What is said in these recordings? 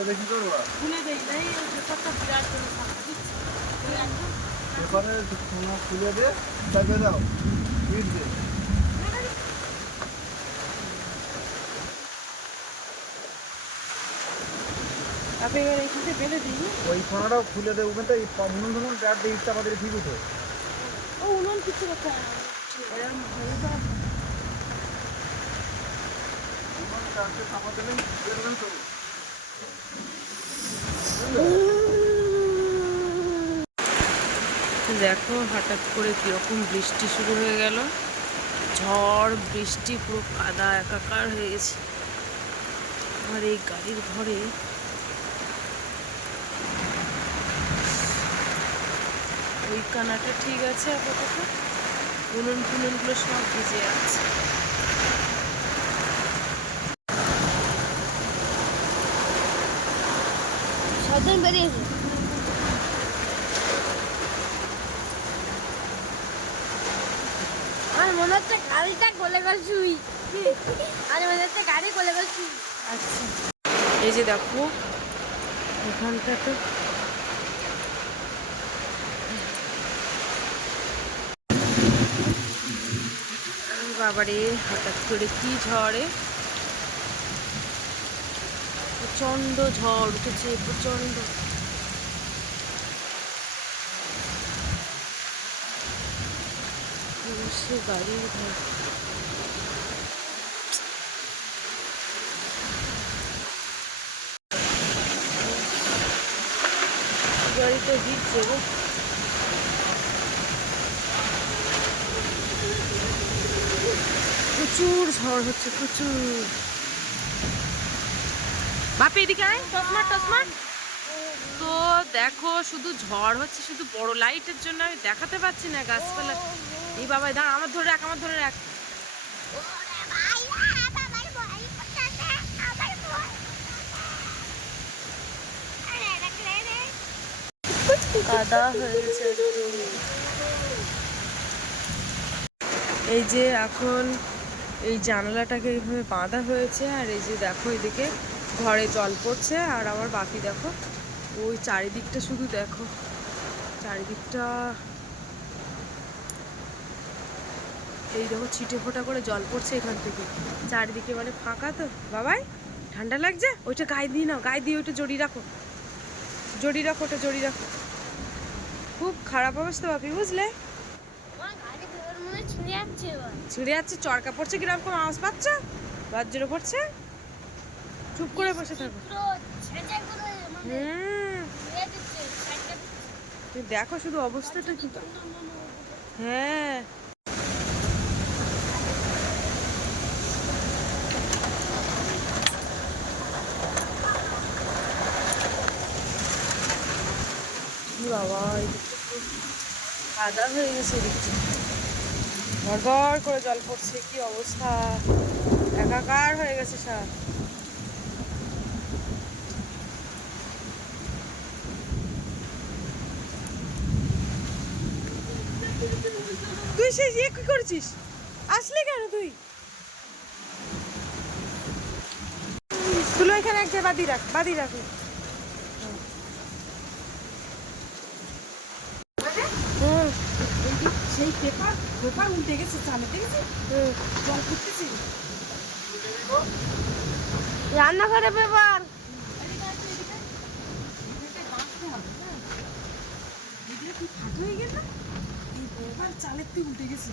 দেখি করবা খুলে দেই নাই পেপারটা বিরাট করে ফাঁকা দিচ্ছে পেপারে খুলে দে চাপে দাও ইট দে আপনি এবার এইখানে বেঁধে দিই ওই ফোনাটাও খুলে দে ওখান থেকে উনুন ধরুন ব্যাট দিয়ে ইটটা আমাদের ঠিক উঠো ও উনুন কিছু করতে হয় না দেখো হঠাৎ করে কিরকম বৃষ্টি শুরু হয়ে গেল ঝড় বৃষ্টি পুরো কাদা একাকার হয়ে গেছে আমার এই গাড়ির ঘরে ওই কানাটা ঠিক আছে আপাতত উনুন ফুনুনগুলো সব ভিজে আছে সাবধান বেরিয়েছে আমার মনে হচ্ছে গাড়িটা গলে গেল শুই আর মনে হচ্ছে গাড়ি গলে গেল শুই আচ্ছা এই যে দেখো এখানটা তো বাবারে হঠাৎ করে কি ঝড়ে প্রচন্ড ঝড় উঠেছে প্রচন্ড গাড়ির ঘর গাড়িটা ভিজছে গো প্রচুর ঝড় হচ্ছে প্রচুর বাপি এদিকে আয় টসমার টসমার তো দেখো শুধু ঝড় হচ্ছে শুধু বড় লাইটের জন্য আমি দেখাতে পাচ্ছি না গাছপালা এই বাবা দাঁড়া আমার ধরে রাখ আমার ধরে রাখ কাদা হয়ে গেছে এই যে এখন এই জানালাটাকে এইভাবে বাঁধা হয়েছে আর এই যে দেখো এদিকে ঘরে জল পড়ছে আর আমার বাপি দেখো ওই চারিদিকটা শুধু দেখো চারিদিকটা এই দেখো ছিটে ফোটা করে জল পড়ছে এখান থেকে চারিদিকে মানে ফাঁকা তো বাবাই ঠান্ডা লাগছে ওইটা গায়ে দিয়ে নাও গায়ে দিয়ে ওইটা জড়িয়ে রাখো ওটা জড়িয়ে রাখো খুব খারাপ অবস্থা বাপি বুঝলে ছিঁড়ে যাচ্ছে চরকা পড়ছে কিরকম আওয়াজ পাচ্ছ বজ্র পড়ছে চুপ করে বসে থাকো তুমি দেখো শুধু অবস্থাটা কি হ্যাঁ বাবা কাদা হয়ে গেছে দেখছি গড়গড় করে জল পড়ছে কি অবস্থা একাকার হয়ে গেছে সব তুই সে ইয়ে কি করছিস আসলি কেন তুই তুলো এখানে এক জায়গায় বাদি রাখ সেই পেপার উল্টে গেছে চালাতে গেছে জল করতেছি রান্নাঘরে পেপার চালের তুই উল্টে গেছে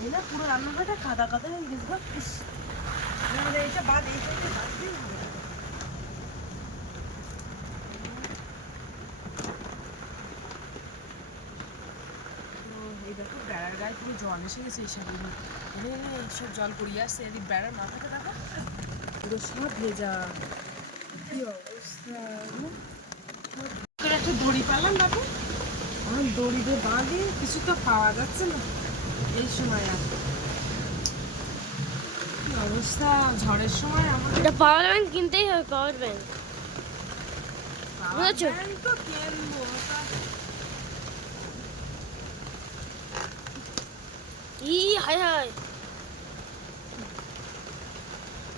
এই না পুরো রান্নাঘরটা কাদা কাদা হয়ে গেছে এইটা বাদ দিয়ে এই দেখো বেড়ার গায়ে পুরো জল এসে গেছে এইসব এইসব জল পড়িয়ে আসছে এদিক বেড়ার মাথাটা দেখো পুরো সব ভেজা কি অবস্থা একটা দড়ি পারলাম দেখো আমার দড়ি দিয়ে বাঁধে কিছু তো পাওয়া যাচ্ছে না এই সময় আর কি অবস্থা ঝড়ের সময় আমাদের এটা পাওয়ার ব্যাংক কিনতেই হবে পাওয়ার ব্যাংক বুঝেছো তো কিনবো হায় হায়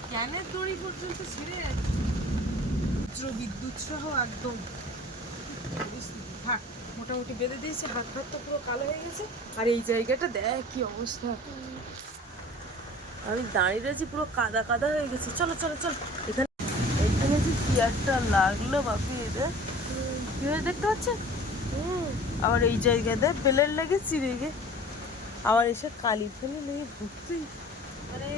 ক্যানের দড়ি পর্যন্ত ছিঁড়ে যাচ্ছে বজ্র বিদ্যুৎ সহ একদম পরিস্থিতি। থাক, মোটামুটি বেঁধে দিয়েছে, হাত হাত তো পুরো কালো হয়ে গেছে। আর এই জায়গাটা দেখ কি অবস্থা, আমি দাঁড়িয়ে রয়েছি পুরো কাদা কাদা হয়ে গেছে। চলো চলো চলো, এখানে এখানে যে কি একটা লাগলো বাপি, এটা কি হয়ে দেখতে পাচ্ছেন? আবার এই জায়গাতে বেলের লেগে চিড়ে গে, আবার এসে কালি ফেলে লেগে ভর্তি, মানে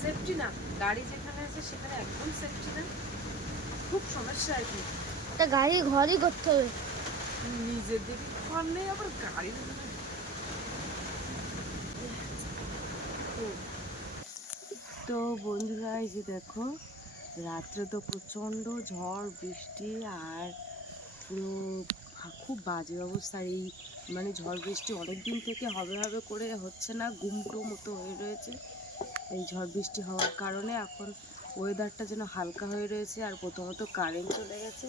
সেফটি না, গাড়ি যেখানে আছে সেখানে একদম সেফটি না, খুব সমস্যা আর কি। তা গাড়ি ঘরই করতে হবে। নিজেদের ঘর নেই, আবার গাড়ি। তো বন্ধুরা এই যে দেখো, রাত্রে তো প্রচণ্ড ঝড় বৃষ্টি, আর পুরো খুব বাজে অবস্থা। এই মানে ঝড় বৃষ্টি অনেক দিন থেকে হবে হবে করে হচ্ছে না, গুমটো মতো হয়ে রয়েছে। এই ঝড় বৃষ্টি হওয়ার কারণে এখন ওয়েদারটা যেন হালকা হয়ে রয়েছে। আর প্রথমত কারেন্ট চলে গেছে।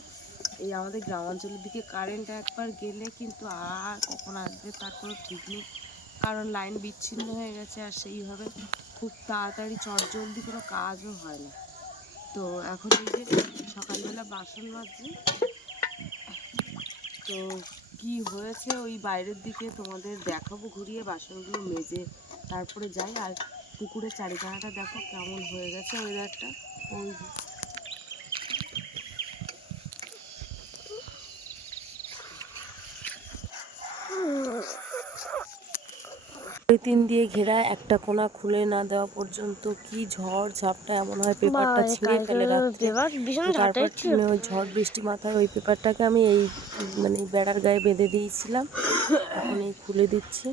এই আমাদের গ্রামাঞ্চলের দিকে কারেন্ট একবার গেলে কিন্তু আর কখন আসবে তার কোনো ঠিক নেই, কারণ লাইন বিচ্ছিন্ন হয়ে গেছে। আর সেইভাবে খুব তাড়াতাড়ি চটজলদি কোনো কাজও হয় না। তো এখন এই যে সকালবেলা বাসন মাজছি, তো কি হয়েছে ওই বাইরের দিকে তোমাদের দেখাবো ঘুরিয়ে, বাসনগুলো মেজে তারপরে যাই। আর পুকুরের চারিপাশটা দেখো কেমন হয়ে গেছে ওয়েদারটা। ওই পলিথিন দিয়ে ঘেরা, একটা কোণা খুলে না দেওয়া পর্যন্ত কি ঝড় ঝাপটা এমন হয়, পেপারটা ছিঁড়ে ফেলে রাখতে। তারপর ওই ঝড় বৃষ্টি মাথায় ওই পেপারটাকে আমি এই মানে বেড়ার গায়ে বেঁধে দিয়েছিলাম, এখন এই খুলে দিচ্ছি।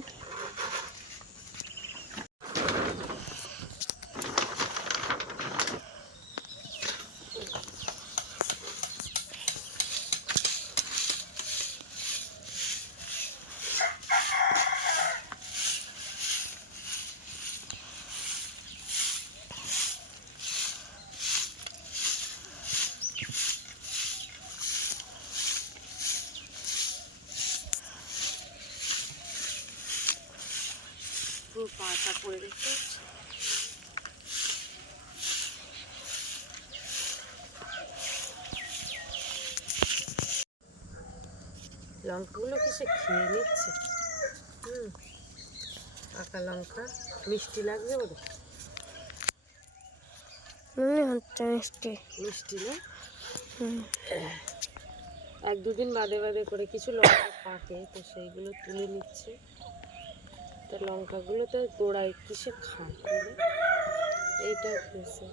পুরো পাটা পড়ে গেছে। লঙ্কাগুলো কি সে খেয়ে নিচ্ছে? পাকা লঙ্কা মিষ্টি লাগছে বোধ মিষ্টি মিষ্টি না? এক দুদিন বাদে বাদে করে কিছু লঙ্কা পাকে, তো সেইগুলো তুলে নিচ্ছে। তা লঙ্কাগুলো তো গোড়ায় কিসে খায়, এইটা খেয়েছে।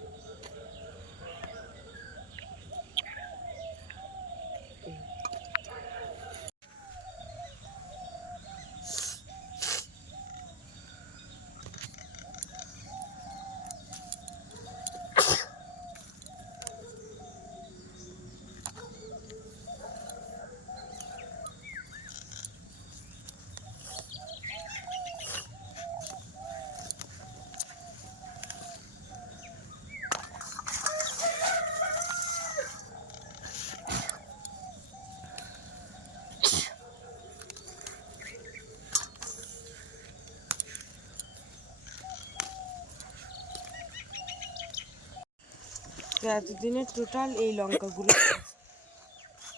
এতদিনের টোটাল এই লঙ্কাগুলো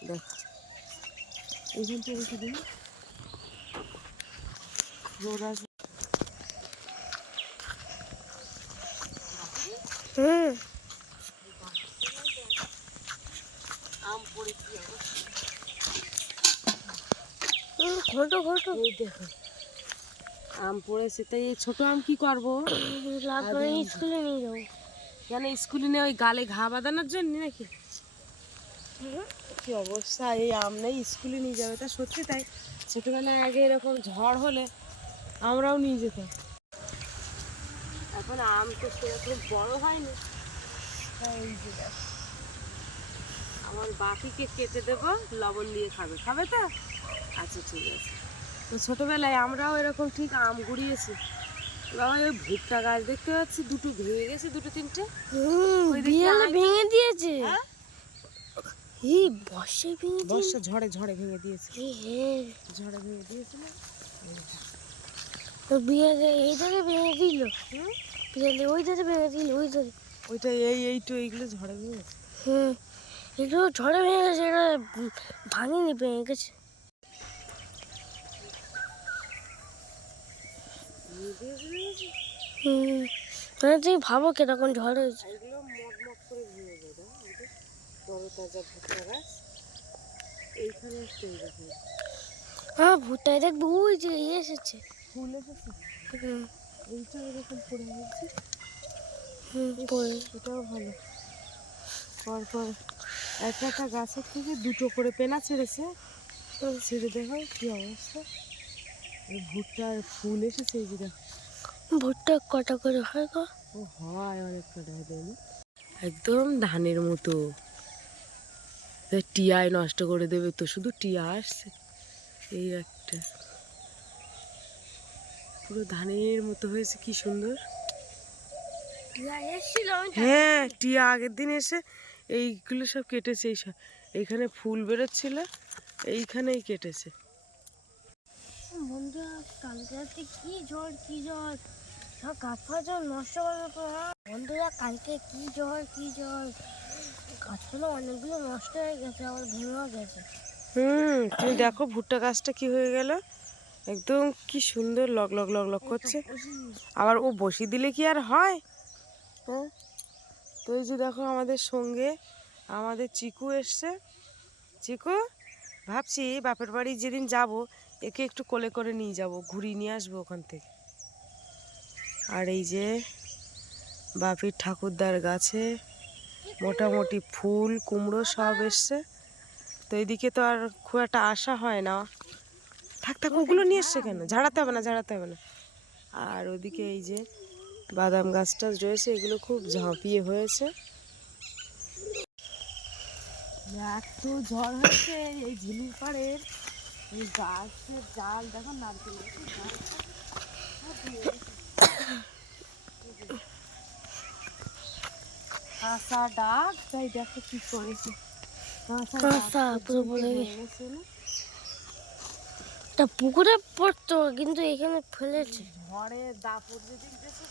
দেখ, এইখানটা রেখে দিন। আম পড়েছি ঘটো ঘটো, এই দেখো আম পড়েছে, তাই এই ছোট আম কি করবো? স্কুলে নিয়ে যাবো। কেন স্কুলে নিয়ে ওই গালে ঘা বাঁধানোর জন্য নাকি? কি অবস্থা, এই আম নেই স্কুলে নিয়ে যাবে? তা সত্যি তাই, ছোটবেলায় আগে এরকম ঝড় হলে আমরাও নিয়ে যেতাম। এখন আম তো সেরকম বড় হয়নি। এই যে আমার বাপিকে কেটে দেবো, লবণ দিয়ে খাবে, খাবে তো? আচ্ছা ঠিক আছে। তো ছোটবেলায় আমরাও এরকম ঠিক আম গুড়িয়েছি। বাবা ওই ভুট্টা গাছ দেখতে পাচ্ছি, দুটো ভেঙে গেছে, দুটো তিনটে ভেঙে দিয়েছে। এই বর্ষায় ভেঙে বর্ষা ঝড়ে ঝড়ে ভেঙে দিয়েছে, ঝড়ে ভেঙে দিয়েছিল। তো বিয়ালে এই ধারে ভেঙে দিল, বিয়ালে ওই ধারে ভেঙে দিল, ওই ধারে ওইটা এইটু এইগুলো ঝড়ে ভেঙেছে। এগুলো ঝড়ে ভেঙে গেছে, এটা ভাঙিনি, ভেঙে গেছে। মানে তুমি ভাবো কিরকম ঝড় হয়েছে। এগুলো মগমগ করে ভেঙে যায়, তরতাজা ভুট্টা গাছ। এইখানে একটা দেখো হ্যাঁ, ভুট্টায় দেখবো ওই যে এসেছে। ফুল এসেছে, হুম এইটা এরকম পড়ে গেছে। পড়ে এটাও ভালো। পরপর একটা একটা গাছের থেকে দুটো করে পেনা ছেড়েছে, ছেড়ে দেখো কি অবস্থা। ভুট্টার ফুল এসেছে এই যে দেখো। ভুট্টা কটা করে হয় গো? ও হয় অনেক কটা দেয়নি, একদম ধানের মতো। টিয়ায় নষ্ট করে দেবে তো, শুধু টিয়া আসছে এই একটা, পুরো ধানের মতো হয়েছে, কি সুন্দর। হ্যাঁ, টিয়া আগের দিন এসে এইগুলো সব কেটেছে, এইখানে ফুল বেরোচ্ছিল, এইখানেই কেটেছে। বন্ধুরা কালকে রাতে কি ঝড় কি ঝড়, সব গাছপালা নষ্ট করে তো। বন্ধুরা কালকে কি ঝড় কি ঝড়, গাছপালা অনেকগুলো নষ্ট হয়ে গেছে, আবার ভেঙেও গেছে। তুমি দেখো ভুট্টা গাছটা কি হয়ে গেল, একদম কি সুন্দর লগ লগ লগ লগ করছে। আবার ও বসিয়ে দিলে কি আর হয়? হ্যাঁ, তো এই যে দেখো আমাদের সঙ্গে আমাদের চিকু এসছে। চিকু, ভাবছি বাপের বাড়ি যেদিন যাব একে একটু কোলে করে নিয়ে যাব, ঘুরিয়ে নিয়ে আসবো ওখান থেকে। আর এই যে বাপির ঠাকুরদার গাছে মোটামুটি ফুল কুমড়ো সব এসছে, তো এইদিকে তো আর খুব একটা আশা হয় না। থাক থাক, ওগুলো নিয়ে এসছে কেন, ঝাড়াতে হবে না ঝাড়াতে হবে না। আর ওদিকে এই যে বাদাম গাছটা রয়েছে, এগুলো খুব ঝাঁপিয়ে হয়েছে। এত ঝড় হয়েছে এই ঝিলির পাড়ের, এই গাছের ডাল দেখো, নারকেল কাঁচা ডাক, তাই দেখো কি করেছে, কাঁচা পুরো বলে গেছে। তা পুকুরে পড়তো কিন্তু এখানে ফেলেছে। ঝড়ে দাপট যেদিন গেছে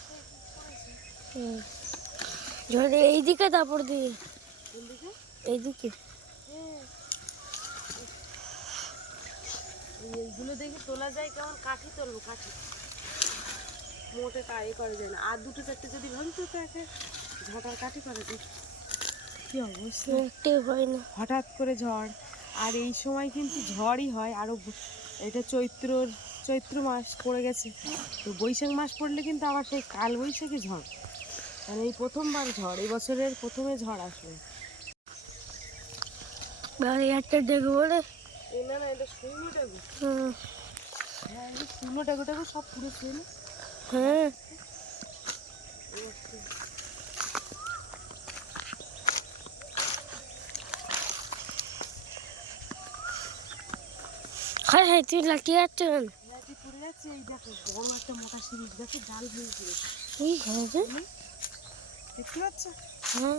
ঝড়ে এইদিকে দাপড় দিয়ে, এইদিকে এইগুলো দেখি তোলা যায়, কেমন কাঠি তুলবো, কাঠি মোটে তাই করা যায় না। আর দুটো চারটে যদি ভাঙতো তো একে ঝড়ার কাঠি করা যায়। কি অবস্থা, একটাই হয় না। হঠাৎ করে ঝড়, আর এই সময় কিন্তু ঝড়ই হয়। আরও এটা চৈত্র মাস পড়ে গেছে, তো বৈশাখ মাস পড়লে কিন্তু আবার সেই কাল বৈশাখী ঝড়, মানে এই প্রথমবার ঝড়, এই বছরের প্রথমে ঝড় আসবে। একটা দেখবো বলে এই না না, এটা শুকনো টাকু। হ্যাঁ, এই শুকনো টাকু টাকু সব পুরো ছিল। হ্যাঁ, হ্যাঁ হ্যাঁ, তুই লাঠিয়ে যাচ্ছ কেন? লাঠি পড়ে যাচ্ছে, এই দেখো বড় একটা মোটা সিরিজ দেখো, জাল ভেঙে পড়েছে, এই হ্যাঁ দেখতে পাচ্ছ? হ্যাঁ,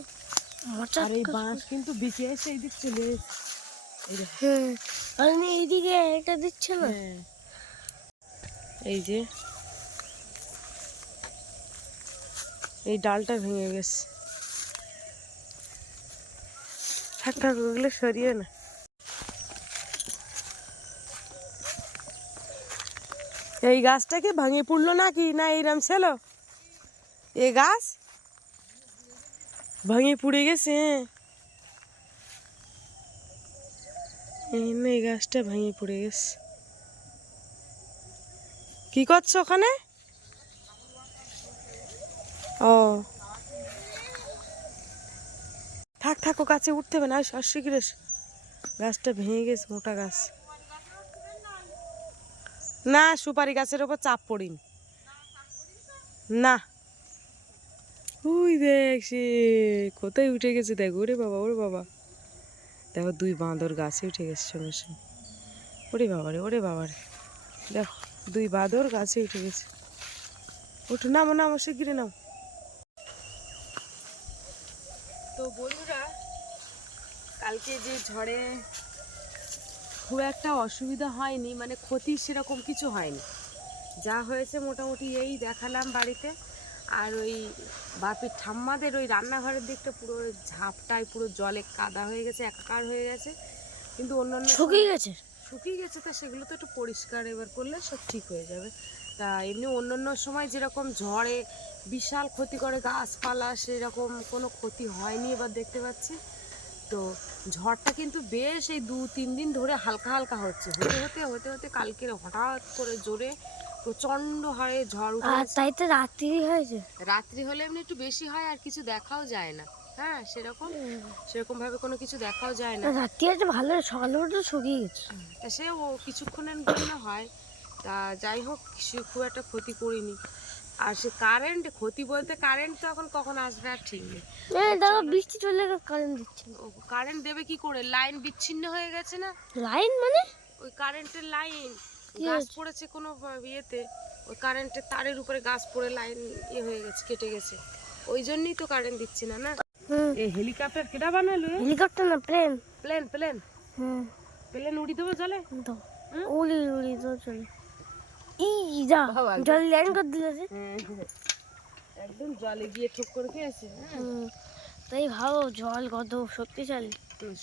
আর এই বাঁশ কিন্তু বিকে এসে এই দিক চলে এসেছে, এই দেখো। হ্যাঁ, আমি এইদিকে এটা দিচ্ছে না। হ্যাঁ, এই যে এই ডালটা ভেঙে গেছে। থাক থাক, ওগুলো সরিয়ে না। এই গাছটাকে ভাঙে পড়লো নাকি, না এইরকম ছিল এই গাছ ভাঙে পুড়ে গেছে? এই গাছটা ভাঙে পড়ে গেছে। কি করছো ওখানে? ও থাক থাক, ও গাছে উঠতে হবে না, অশীঘ্র গাছটা ভেঙে গেছে, মোটা গাছ না, সুপারি গাছের ওপর চাপ পড়িনি না। ওই দেখ সে কোথায় উঠে গেছে, দেখ ওরে বাবা, ওরে বাবা, দেখো দুই বাঁদর গাছে উঠে গেছে সঙ্গে সঙ্গে। ওরে বাবারে, ওরে বাবারে, দেখো দুই বাঁদর গাছে উঠে গেছে। ওঠো, নামো নামো, শিগগিরি নাও। তো বন্ধুরা, কালকে যে ঝড়ে খুব একটা অসুবিধা হয়নি, মানে ক্ষতি সেরকম কিছু হয়নি, যা হয়েছে মোটামুটি এই দেখালাম বাড়িতে। আর ওই বাপির ঠাম্মাদের ওই রান্নাঘরের দিকটা পুরো ঝাপটায় পুরো জলে কাদা হয়ে গেছে, একাকার হয়ে গেছে। কিন্তু অন্যান্য শুকিয়ে গেছে। শুকিয়ে গেছে, তা সেগুলো তো একটু পরিষ্কার এবার করলে সব ঠিক হয়ে যাবে। তা এমনি অন্যান্য সময় যেরকম ঝড়ে বিশাল ক্ষতি করে গাছপালা, সেরকম কোনো ক্ষতি হয়নি এবার দেখতে পাচ্ছি। তো ঝড়টা কিন্তু বেশ এই 2-3 দিন ধরে হালকা হালকা হচ্ছে, হতে হতে হতে হতে কালকে হঠাৎ করে জোরে প্রচণ্ড হারে ঝড় উঠে আর গেছে। তাই তো রাত্রি হয়েছে। রাত্রি হলে এমনি একটু বেশি হয়, আর কিছু দেখাও যায় না। হ্যাঁ, সেরকম ভাবে কোনো কিছু দেখাও যায় না। রাত্রি হয়েছে ভালো, সকালে তো শুকিয়ে গেছে। তা সে ও কিছুক্ষণের জন্য হয়। তা যাই হোক, সে খুব একটা ক্ষতি করিনি। আর সে কারেন্ট ক্ষতি বলতে, কারেন্ট তো এখন কখন আসবে আর ঠিক নেই। দেখো বৃষ্টি চলে গেলে কারেন্ট দিচ্ছে না। কারেন্ট দেবে কি করে, লাইন বিচ্ছিন্ন হয়ে গেছে না। লাইন মানে ওই কারেন্টের লাইন কি গাছ হয়েছে? পড়েছে কোনো ইয়েতে, ওই কারেন্টের তারের উপরে গাছ পড়ে লাইন ইয়ে হয়ে গেছে, কেটে গেছে। ওই জন্যই তো কারেন্ট দিচ্ছে না। না, এই হেলিকপ্টার কেটা বানালো? হেলিকপ্টার না, প্লেন। প্লেন প্লেন হ্যাঁ প্লেন উড়ি দেবো জলে। তো হুম? উড়ি উড়ি তো চলে। যা বাবা, জল ল্যান্ড করে দিয়েছে। একদম জলে গিয়ে ঠোক করে খেয়েছে। তাই ভাবো জল কত শক্তিশালী।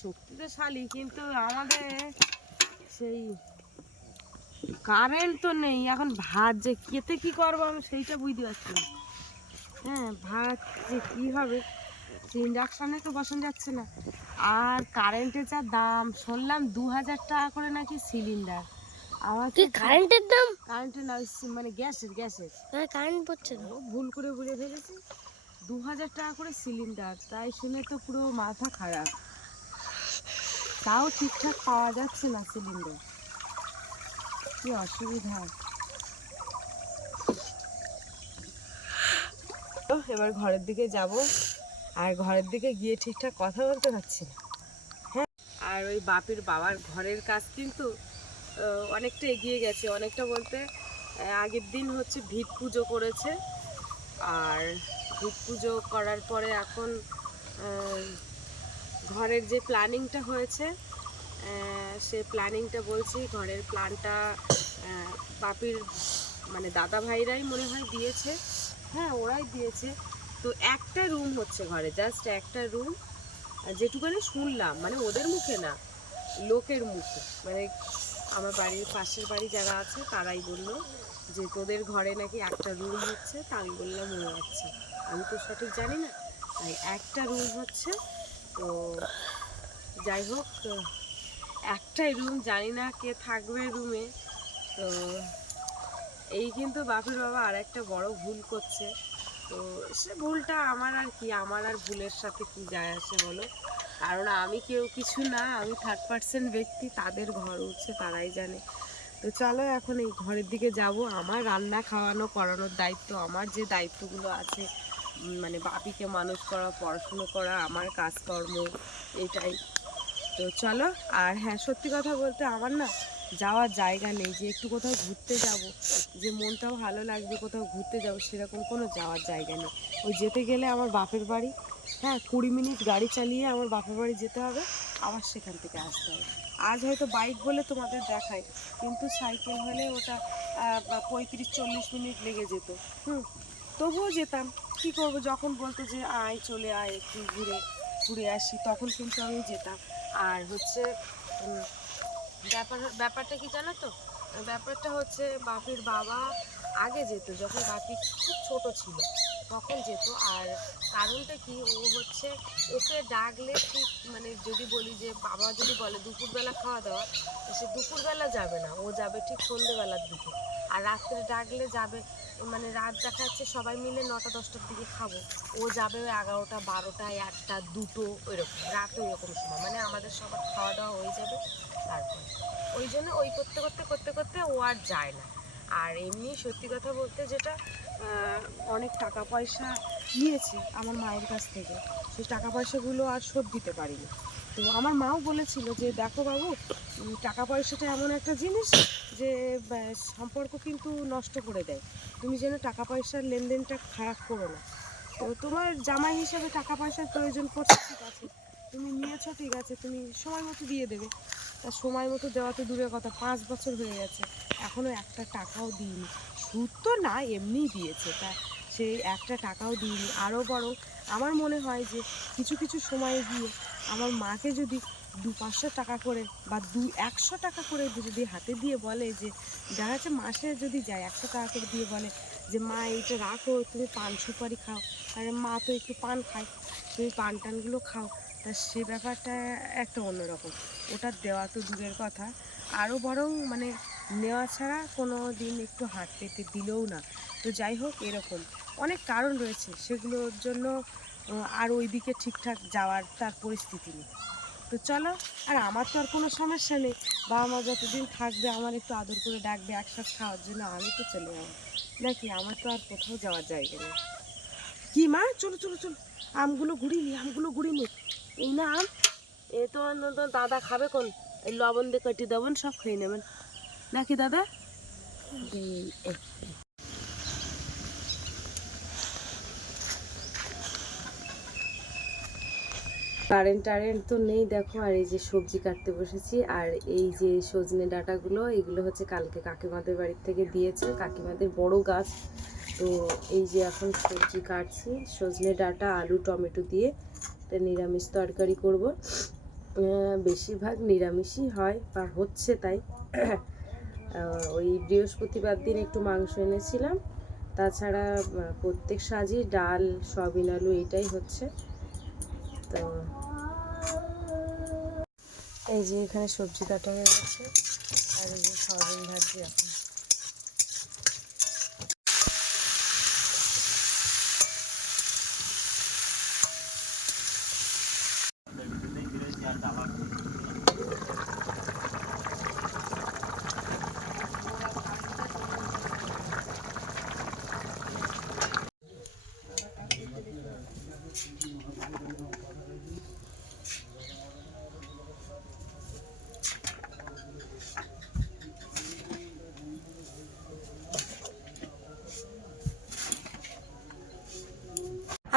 শক্তিশালী, কিন্তু আমাদের সেই কারেন্ট তো নেই এখন। ভাত যে খেতে কি করবো আমি সেইটা বুঝতে পারছি না। হ্যাঁ, ভাত যে কী হবে, ইন্ডাকশানে তো বসানো যাচ্ছে না। আর কারেন্টের যা দাম শুনলাম, 2000 টাকা করে নাকি সিলিন্ডার। আমার কি কারেন্টের দাম? কারেন্টের না, মানে গ্যাসের। কারেন্ট পড়ছে না। ও ভুল করে বুঝে ফেলেছি, 2000 টাকা করে সিলিন্ডার। তাই শুনে তো পুরো মাথা খারাপ। তাও ঠিকঠাক পাওয়া যাচ্ছে না সিলিন্ডার, কি অসুবিধা। এবার ঘরের দিকে যাব, আর ঘরের দিকে গিয়ে ঠিকঠাক কথা বলতে পারছি না। হ্যাঁ, আর ওই বাবার ঘরের কাজ কিন্তু অনেকটা এগিয়ে গেছে। অনেকটা বলতে আগের দিন হচ্ছে ভিত পুজো করেছে, আর ভিত পুজো করার পরে এখন ঘরের যে প্ল্যানিংটা হয়েছে, সে প্ল্যানিংটা বলছি, ঘরের প্ল্যানটা বাপির মানে দাদা ভাইরাই মনে হয় দিয়েছে। হ্যাঁ, ওরাই দিয়েছে। তো একটা রুম হচ্ছে ঘরে, জাস্ট একটা রুম। যেটুকুনি শুনলাম, মানে ওদের মুখে না, লোকের মুখে, মানে আমার বাড়ির পাশের বাড়ি যারা আছে তারাই বললো যে তোদের ঘরে নাকি একটা রুম হচ্ছে। তা আমি বললাম ও আচ্ছা, আমি তো সঠিক জানি না। তাই একটা রুম হচ্ছে। তো যাই হোক, একটাই রুম, জানি না কে থাকবে রুমে। তো এই কিন্তু বাপির বাবা আর একটা বড় ভুল করছে। তো সে ভুলটা আমার আর কি, আমার আর ভুলের সাথে কি যায় আসে বলো। কারণ আমি কেউ কিছু না, আমি 3rd পার্সন ব্যক্তি, তাদের ঘর উঠছে তারাই জানে। তো চলো এখন এই ঘরের দিকে যাব। আমার রান্না খাওয়ানো করানোর দায়িত্ব, আমার যে দায়িত্বগুলো আছে, মানে বাপিকে মানুষ করা, পড়াশুনো করা, আমার কাজকর্ম, এটাই। তো চলো। আর হ্যাঁ, সত্যি কথা বলতে আমার না যাওয়ার জায়গা নেই, যে একটু কোথাও ঘুরতে যাব, যে মনটাও ভালো লাগবে কোথাও ঘুরতে যাব, সেরকম কোনো যাওয়ার জায়গা নেই। ওই যেতে গেলে আমার বাপের বাড়ি, হ্যাঁ 20 মিনিট গাড়ি চালিয়ে আমার বাপের বাড়ি যেতে হবে, আবার সেখান থেকে আসতে হবে। আজ হয়তো বাইক বলে তোমাদের দেখায়, কিন্তু সাইকেল হলে ওটা 35-40 মিনিট লেগে যেত। তবুও যেতাম। কি করব, যখন বলতো যে আয় চলে আয় একটু ঘুরে আসি, তখন কিন্তু আমি যেতাম। আর হচ্ছে ব্যাপারটা কি জানো তো, ব্যাপারটা হচ্ছে বাপির বাবা আগে যেত, যখন বাপি খুব ছোট ছিল তখন যেত। আর কারণটা কি, ও হচ্ছে ওকে ডাকলে ঠিক, মানে যদি বলি যে বাবা যদি বলে দুপুরবেলা খাওয়া দাওয়া, সে দুপুরবেলা যাবে না, ও যাবে ঠিক সন্ধ্যেবেলার দিকে। আর রাত্রে ডাকলে যাবে, মানে রাত দেখা যাচ্ছে সবাই মিলে 9টা-10টার দিকে খাবো, ও যাবে ওই 11টা, 12টা, 1টা, 2টো, ওইরকম রাতে ওইরকম সময়, মানে আমাদের সবার খাওয়া দাওয়া হয়ে যাবে। তারপর ওই জন্য ওই করতে করতে ও আর যায় না। আর এমনি সত্যি কথা বলতে যেটা, অনেক টাকা পয়সা নিয়েছি আমার মায়ের কাছ থেকে, সেই টাকা পয়সাগুলো আর শোধ দিতে পারিনি। তো আমার মাও বলেছিল যে দেখো বাবু, টাকা পয়সাটা এমন একটা জিনিস যে সম্পর্ক কিন্তু নষ্ট করে দেয়, তুমি যেন টাকা পয়সার লেনদেনটা খারাপ করো না। তো তোমার জামাই হিসেবে টাকা পয়সার প্রয়োজন পড়ছে, ঠিক আছে, তুমি নিয়েছো, ঠিক আছে, তুমি সময় মতো দিয়ে দেবে। তা সময় মতো দেওয়া তো দূরের কথা, 5 বছর হয়ে গেছে, এখনও একটা টাকাও দিইনি। সুদ তো না, এমনিই দিয়েছে। তা সেই একটা টাকাও দিইনি। আরও বরং আমার মনে হয় যে কিছু কিছু সময়ে গিয়ে আমার মাকে যদি 200-500 টাকা করে বা 100 টাকা করে যদি হাতে দিয়ে বলে, যে দেখা যাচ্ছে মাসে যদি যায় 100 টাকা করে দিয়ে বলে যে মা এইটা রাখো, তুমি পান সুপারি খাও, আরে মা তো একটু পান খায়, তুমি পান টানগুলো খাও, তা সে ব্যাপারটা একটা অন্যরকম। ওটা দেওয়া তো দূরের কথা, আরও বরং মানে নেওয়া ছাড়া কোনো দিন একটু হাত পেতে দিলেও না। তো যাই হোক, এরকম অনেক কারণ রয়েছে, সেগুলোর জন্য আর ওইদিকে ঠিকঠাক যাওয়ার তার পরিস্থিতি নেই। তো চলো, আর আমার তো আর কোনো সমস্যা নেই, বাবা মা যতদিন থাকবে আমার একটু আদর করে ডাকবে একসাথে খাওয়ার জন্য, আমি তো চলে যাবো নাকি, আমার তো আর কোথাও যাওয়ার জায়গা নেই। কি মা, চলো চলো চলো, আমগুলো ঘুরিয়ে নি। এই না আম, এ তো দাদা খাবে কোন, এই লবণ দিয়ে কেটে দেবেন, সব খেয়ে নেবেন নাকি দাদা। কারেন্ট তো নেই দেখো, আর এই যে সবজি কাটতে বসেছি, আর এই যে সজনে ডাঁটাগুলো, এগুলো হচ্ছে কালকে কাকিমাদের বাড়ির থেকে দিয়েছে, কাকিমাদের বড় গাছ। তো এই যে এখন সবজি কাটছি, সজনে ডাঁটা আলু টমেটো দিয়ে একটা নিরামিষ তরকারি করব। বেশিরভাগ নিরামিষই হয় বা হচ্ছে তাই। ওই বৃহস্পতিবার দিন একটু মাংস এনেছিলাম, তাছাড়া প্রত্যেক সাজই ডাল সয়াবিন আলু এটাই হচ্ছে। তো এই যে এখানে সবজি কাটা হয়ে গেছে, আর এই যে সয়াবিন ভাজি এখন।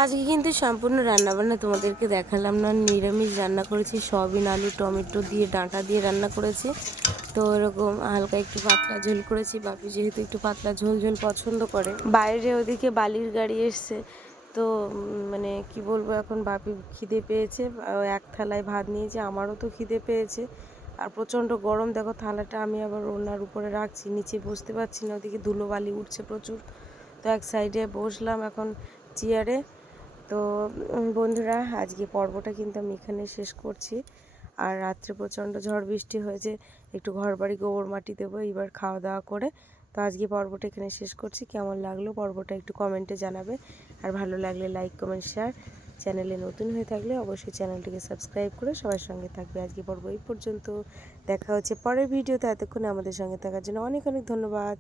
আজকে কিন্তু সম্পূর্ণ রান্নাবান্না তোমাদেরকে দেখালাম না, নিরামিষ রান্না করেছি, সয়াবিন আলু টমেটো দিয়ে ডাঁটা দিয়ে রান্না করেছি। তো এরকম হালকা একটু পাতলা ঝোল করেছি, বাপি যেহেতু একটু পাতলা ঝোল ঝোল পছন্দ করে। বাইরে ওদিকে বালির গাড়ি এসছে, তো মানে কি বলবো, এখন বাপি খিদে পেয়েছে, এক থালায় ভাত নিয়েছে, আমারও তো খিদে পেয়েছে। আর প্রচণ্ড গরম, দেখো থালাটা আমি আবার ওনার উপরে রাখছি, নিচে বসতে পারছি না, ওদিকে ধুলো বালি উঠছে প্রচুর। তো এক সাইডে বসলাম এখন চেয়ারে। তো বন্ধুরা, আজকে পর্বটা কিন্তু আমি এখানে শেষ করছি। আর রাত্রে প্রচণ্ড ঝড় বৃষ্টি হয়েছে, একটু ঘর বাড়ি গোবর মাটি দেবো এবার খাওয়া দাওয়া করে। তো আজকে পর্বটা এখানে শেষ করছি, কেমন লাগলো পর্বটা একটু কমেন্টে জানাবে, আর ভালো লাগলে লাইক কমেন্ট শেয়ার, চ্যানেলে নতুন হয়ে থাকলে অবশ্যই চ্যানেলটিকে সাবস্ক্রাইব করে সবার সঙ্গে থাকবে। আজকে পর্ব এই পর্যন্ত, দেখা হচ্ছে পরের ভিডিওতে, এতক্ষণে আমাদের সঙ্গে থাকার জন্য অনেক অনেক ধন্যবাদ।